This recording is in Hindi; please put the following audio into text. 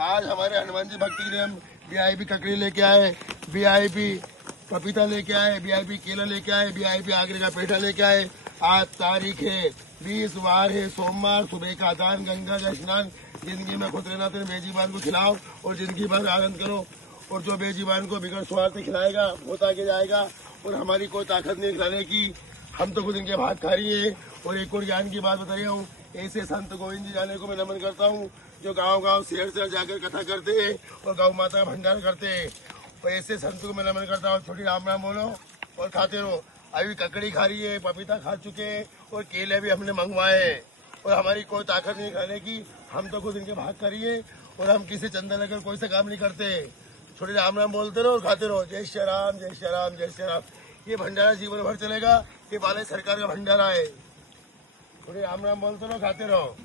आज हमारे हनुमान जी भक्ति के लिए हम वीआईपी ककड़ी लेके आए, वीआईपी पपीता लेके आए, वीआईपी केला लेके आए, वीआईपी आगरे का पेठा लेके आए। आज तारीख है 20 वार है सोमवार, सुबह का दान, गंगा का स्नान। जिंदगी में खुद रहना तो बेजीबान को खिलाओ और जिंदगी भर आनंद करो। और जो बेजीबान को बिगड़ स्वार्थ से खिलाएगा वो आगे जाएगा। और हमारी कोई ताकत नहीं खिलाने की, हम तो खुद इनके भाग खा रही है। और एक और ज्ञान की बात बता रही हूँ, ऐसे संत गोविंद जी जाने को मैं नमन करता हूँ जो गांव-गांव शहर जाकर कथा करते हैं और गौ माता का भंडार करते हैं। और ऐसे संत को मैं नमन करता हूँ। छोटी राम राम बोलो और खाते रहो। अभी ककड़ी खा रही है, पपीता खा चुके हैं और केले भी हमने मंगवाए। और हमारी कोई ताकत नहीं खाने की, हम तो खुद इनके भाग करिए। और हम किसी चंदा लेकर कोई सा काम नहीं करते। छोटी राम राम बोलते रहो और खाते रहो। जय श्री राम, जय श्री राम, जय श्री राम। ये भंडारा जीवन भर चलेगा। ये बाले सरकार का भंडारा है। थोड़ी राम राम बोलते रहो, खाते रहो।